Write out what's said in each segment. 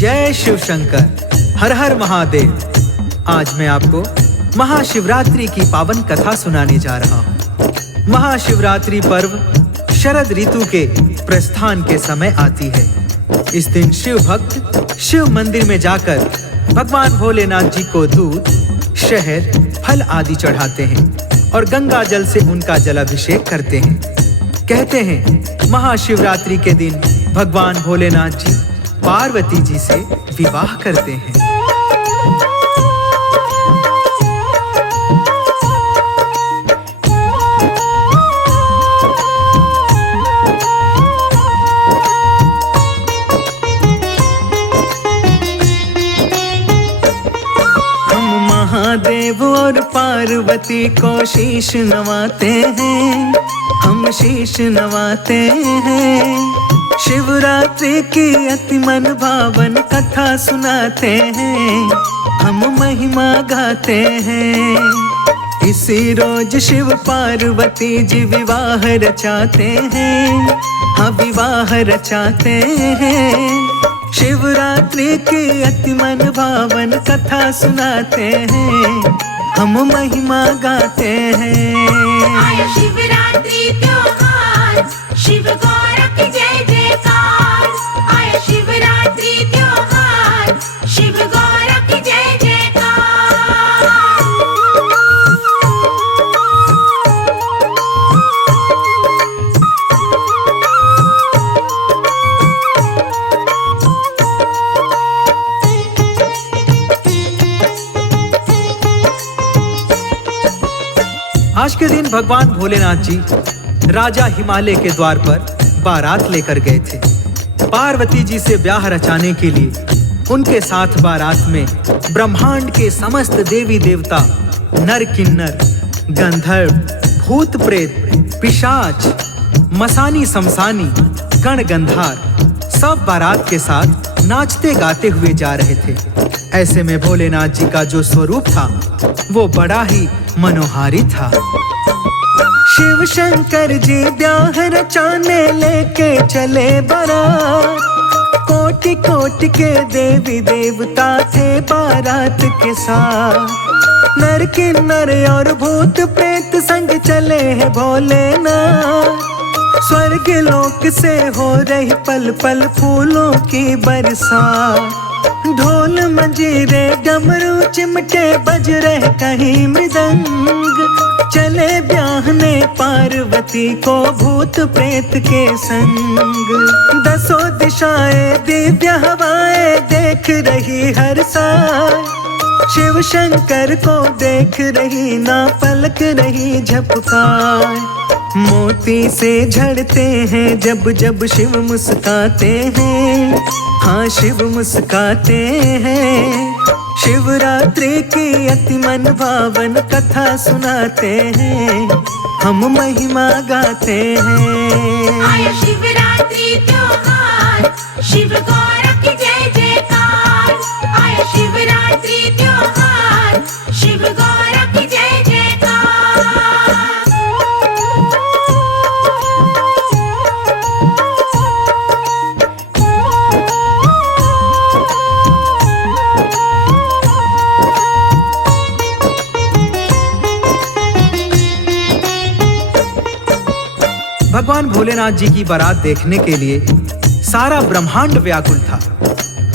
जय शिव शंकर, हर हर महादेव। आज मैं आपको महाशिवरात्रि की पावन कथा सुनाने जा रहा हूँ। महाशिवरात्रि पर्व शरद ऋतु के प्रस्थान के समय आती है। इस दिन शिव भक्त शिव मंदिर में जाकर भगवान भोलेनाथ जी को दूध, शहद, फल आदि चढ़ाते हैं और गंगा जल से उनका जलाभिषेक करते हैं। कहते हैं महाशिवरात्रि के दिन भगवान भोलेनाथ जी पार्वती जी से विवाह करते हैं। हम महादेव और पार्वती को शीश नवाते हैं, हम शीश नवाते हैं। शिवरात्रि की अति मन भावन कथा सुनाते हैं, हम महिमा गाते हैं। इसी रोज शिव पार्वती जी विवाह रचाते हैं, हाँ विवाह रचाते हैं। शिवरात्रि की अति मन भावन कथा सुनाते हैं, हम महिमा गाते हैं। आया शिवरात्रि त्योहार, शिव गौर की जय जयकार। आया शिवरात्रि त्योहार, शिव गौर की जय जयकार। आज के दिन भगवान भोलेनाथ जी राजा हिमालय के द्वार पर बारात लेकर गए थे। पार्वती जी से ब्याह रचाने के लिए उनके साथ बारात में ब्रह्मांड के समस्त देवी देवता, नर किन्नर, गंधर्व, भूत प्रेत, पिशाच, मसानी समसानी, गण गंधार सब बारात के साथ नाचते गाते हुए जा रहे थे। ऐसे में भोलेनाथ जी का जो स्वरूप था वो बड़ा ही मनोहारी था। शिव शंकर जी ब्याह रचाने लेके चले बारात। कोटि कोटि के देवी देवता थे बारात के साथ। नर किन्नर और भूत प्रेत संग चले हैं भोलेनाथ। स्वर्ग लोक से हो रही पल पल फूलों की बरसात। ढोल मंजीरे डमरू चिमटे बज रहे कहीं मृदंग। चले ब्याहने पार्वती को भूत प्रेत के संग। दसों दिशाएं दिव्य हवाएं देख रही हर साय। शिव शंकर को देख रही ना पलक रही झपकाए। मोती से झड़ते हैं जब जब शिव मुस्काते हैं, हाँ शिव मुस्काते हैं। शिवरात्रि की अति मन भावन कथा सुनाते हैं, हम महिमा गाते हैं। आया शिवरात्रि त्योहार, शिव गौर की जय जयकार। आया शिवरात्रि त्योहार, शिव गौर की जय जयकार। भगवान भोलेनाथ जी की बारात देखने के लिए सारा ब्रह्मांड व्याकुल था।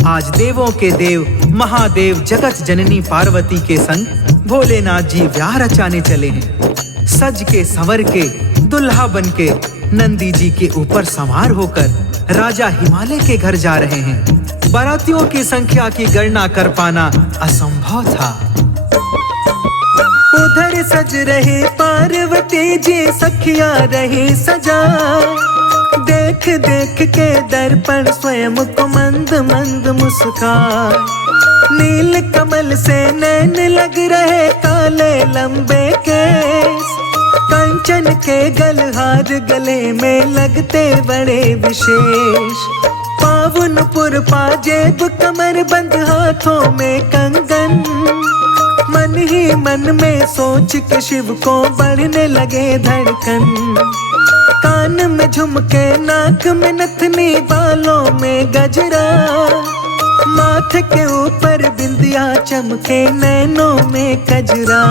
आज देवों के देव महादेव जगत जननी पार्वती के संग भोलेनाथ जी ब्याह रचाने चले हैं। सज के संवर के दुल्हा बन के नंदी जी के ऊपर सवार होकर राजा हिमालय के घर जा रहे हैं। बारातियों की संख्या की गणना कर पाना असंभव था। उधर सज रहे पार्वती जी सखिया रही सजा। देख देख के दर्पण स्वयं को मंद मंद मुस्कान। नील कमल से नैन लग रहे काले लंबे केस। कंचन के गलहार गले में लगते बड़े विशेष। पावनपुर पाजेब कमर बंद हाथों में कंगन। मन ही मन में सोच के शिव को बढ़ने लगे धड़कन। कान में झुमके, नाक में नथनी, बालों में गजरा। के ऊपर बिंदिया चमके, नैनों में कजरा।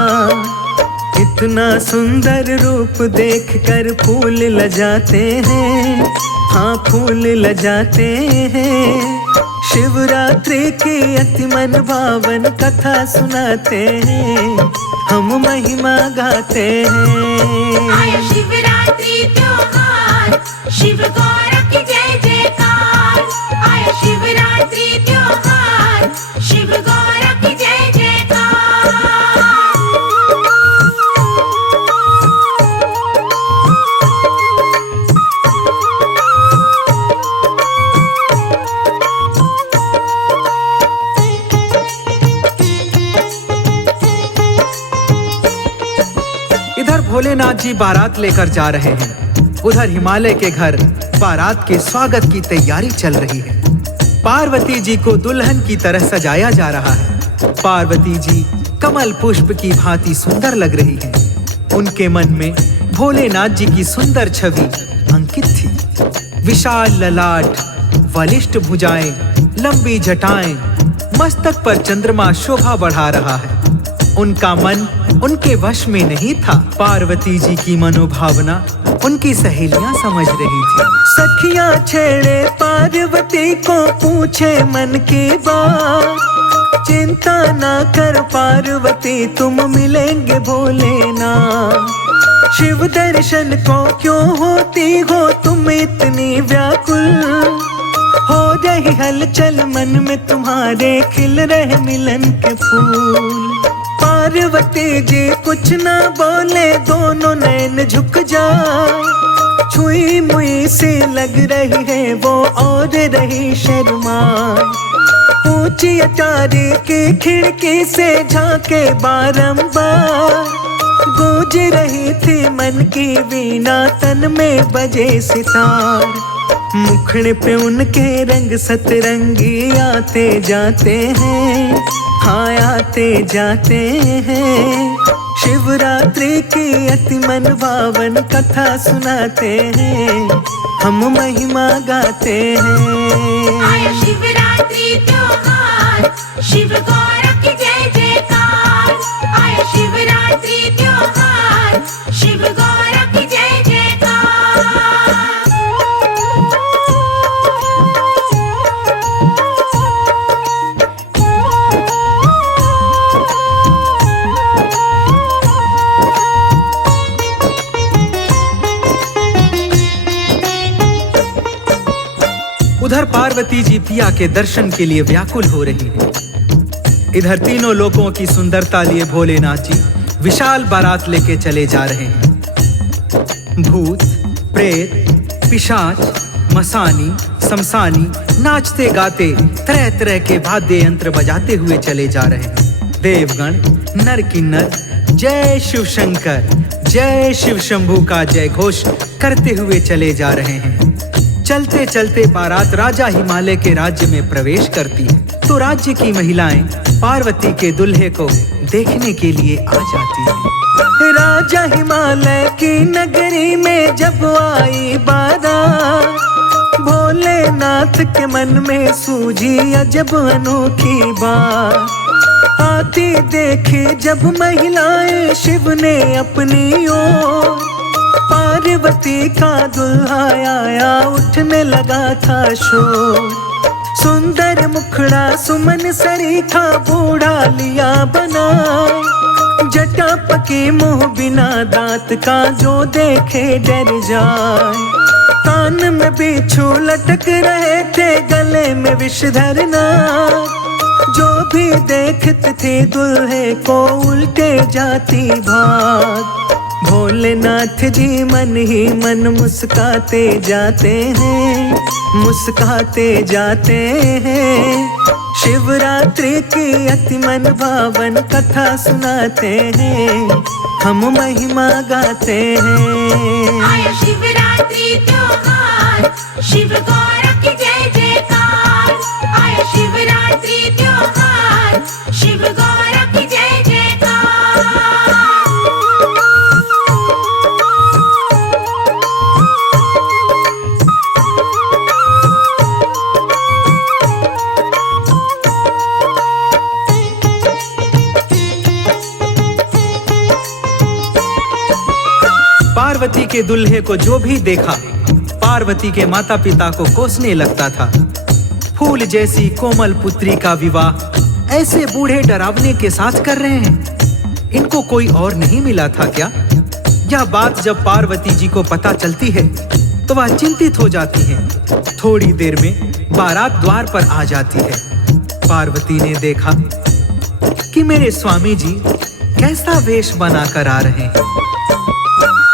इतना सुंदर रूप देखकर फूल लजाते हैं, हाँ फूल लजाते हैं। शिवरात्रि की अति मन भावन कथा सुनाते हैं, हम महिमा गाते हैं। आया शिवरात्रि त्योहार, शिव गौर की जय जयकार। आया शिवरात्रि त्योहार, शिव गौर की जय जयकार। इधर भोलेनाथ जी बारात लेकर जा रहे हैं, उधर हिमालय के घर बारात के स्वागत की तैयारी चल रही है। पार्वती जी को दुल्हन की तरह सजाया जा रहा है। पार्वती जी कमल पुष्प की भांति सुंदर लग रही है। उनके मन में भोलेनाथ जी की सुंदर छवि अंकित थी। विशाल ललाट, बलिष्ठ भुजाएं, लंबी जटाएं, मस्तक पर चंद्रमा शोभा बढ़ा रहा है। उनका मन उनके वश में नहीं था। पार्वती जी की मनोभावना उनकी सहेलियां समझ रही थी। सखियां छेड़े पार्वती को, पूछे मन की बात। चिंता ना कर पार्वती, तुम मिलेंगे भोलेनाथ। शिव दर्शन को क्यों होती हो तुम इतनी व्याकुल। हो रही हलचल मन में तुम्हारे, खिल रहे मिलन के फूल। पार्वती जी कुछ ना बोले, दोनों नैन झुक जाए। छुई मुई सी लग रही है वो, और रही शर्माए। ऊंची अटारी की खिड़की से झांके बारंबार। गूंज रही थी मन की वीणा, तन में बजे सितार। मुखड़े पे उनके रंग सतरंगी आते जाते हैं, हाँ आते जाते हैं। शिवरात्रि की अति मन भावन कथा सुनाते हैं, हम महिमा गाते हैं। आया शिवरात्रि त्योहार, शिव गौर की जय जयकार। आया शिवरात्रि त्योहार, शिव गौर की जय जयकार। उधर पार्वती जी पिया के दर्शन के लिए व्याकुल हो रही है। इधर तीनों लोकों की सुंदरता लिए भोलेनाथ जी विशाल बारात लेके चले जा रहे हैं। भूत, प्रेत, पिशाच, मसानी, शमशानी नाचते गाते तरह तरह के वाद्य यंत्र बजाते हुए चले जा रहे हैं। देवगण, नर किन्नर जय शिव शंकर, जय शिव शंभू का जय घोष करते हुए चले जा रहे हैं। चलते चलते बारात राजा हिमालय के राज्य में प्रवेश करती है, तो राज्य की महिलाएं पार्वती के दुल्हे को देखने के लिए आ जाती हैं। राजा हिमालय की नगरी में जब आई बारात, भोलेनाथ के मन में सूझी अजब अनोखी बात। आती देखी जब महिलाएं शिव ने अपनी ओर, पार्वती का दुल्हा आया उठने लगा था शोर। सुंदर मुखड़ा सुमन सरीखा बूढ़ा लिया बना, जटा पकी मुंह बिना दांत का जो देखे डर जाए। कान में बिच्छू लटक रहे थे, गले में विषधर नाग, जो भी देखते थे दुल्हे को उल्टे जाती भाग। भोलेनाथ जी मन ही मन मुस्काते जाते हैं, मुस्काते जाते हैं। शिवरात्रि की अति मन भावन कथा सुनाते हैं, हम महिमा गाते हैं। आया शिवरात्रि त्योहार, शिव गौर की जय जयकार। आया शिवरात्रि त्योहार, शिव गौर की जय जयकार। पार्वती के दुल्हे को जो भी देखा, पार्वती के माता पिता को कोसने लगता था। फूल जैसी कोमल पुत्री का विवाह ऐसे बूढ़े डरावने के साथ कर रहे हैं। इनको कोई और नहीं मिला था क्या? यह बात जब पार्वती जी को पता चलती है तो वह चिंतित हो जाती हैं। थोड़ी देर में बारात द्वार पर आ जाती है। पार्वती ने देखा कि मेरे स्वामी जी कैसा वेश बनाकर आ रहे हैं।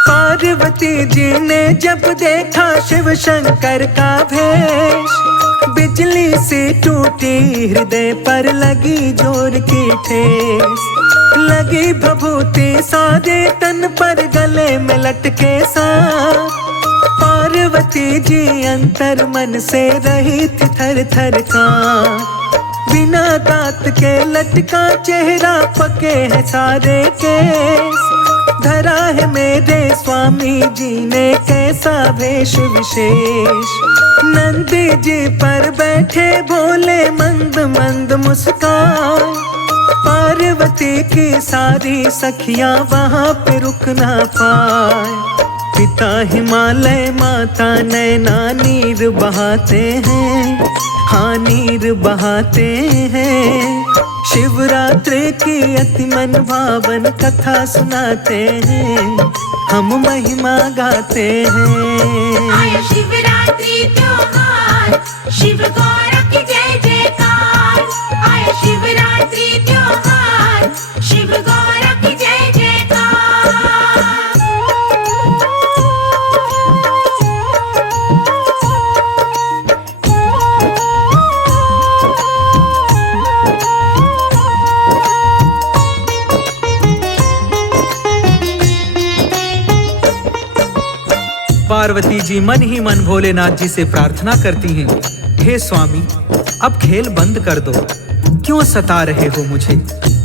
पार्वती जी ने जब देखा शिव शंकर का भेष, बिजली से टूटी हृदय पर लगी जोर की ठेस। लगी भभूति सारे तन पर गले में लटके सांप। पार्वती जी अंतर मन से रही थी थर थर कांप। बिना दांत के लटका चेहरा, पके हैं सारे केस। धरा है मेरे स्वामी जी ने कैसा वेश विशेष। नंदी जी पर बैठे भोले मंद मंद मुस्कान। पार्वती की सारी सखियां वहां पे रुक ना पाए। पिता हिमालय माता नैना नीर बहाते हैं, हाँ नीर बहाते हैं। शिवरात्रि की अति मन भावन कथा सुनाते हैं, हम महिमा गाते हैं। आया शिवरात्रि त्योहार, शिव गौर की जय जयकार। आया शिवरात्रि त्योहार, शिव गौर की जय जयकार। पार्वती जी मन ही मन भोलेनाथ जी से प्रार्थना करती हैं, हे स्वामी, अब खेल बंद कर दो। क्यों सता रहे हो मुझे?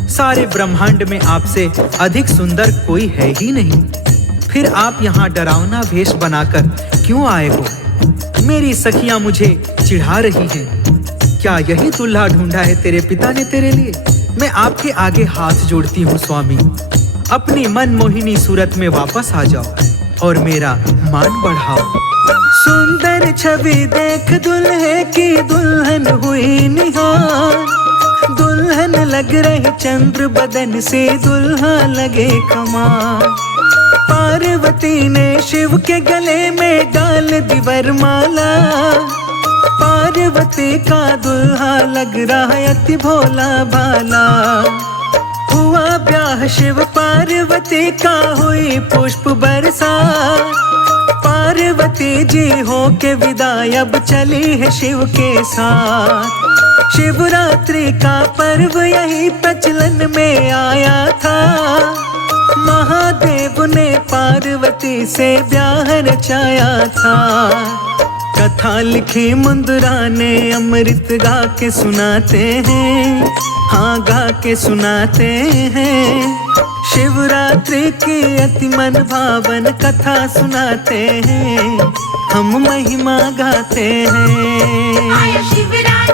सारे ब्रह्मांड में आपसे अधिक सुंदर कोई है ही नहीं। फिर आप यहाँ डरावना वेश बनाकर क्यों आए हो? मेरी सखियां मुझे चिढ़ा रही हैं। क्या यही दूल्हा ढूंढा है तेरे पिता ने तेरे लिए? मैं आपके आगे हाथ जोड़ती हूँ स्वामी, अपनी मनमोहिनी सूरत में वापस आ जाओ और मेरा मान बढ़ाओ। सुंदर छवि देख दुल्हे की दुल्हन हुई निहार। दुल्हन लग रही चंद्र बदन से दुल्हा लगे कमाल। पार्वती ने शिव के गले में डाल दी वरमाला। पार्वती का दुल्हा लग रहा है अति भोला भाला। हुआ ब्याह शिव पार्वती का, हुई पुष्प बरसा। पार्वती जी हो के विदाई अब चली है शिव के साथ। शिवरात्रि का पर्व यही प्रचलन में आया था। महादेव ने पार्वती से ब्याह रचाया था। कथा लिखी मुंदरा ने अमृत गा के सुनाते हैं, हाँ गा के सुनाते हैं। शिवरात्रि की अति मन भावन कथा सुनाते हैं, हम महिमा गाते हैं। आया शिवरात्रि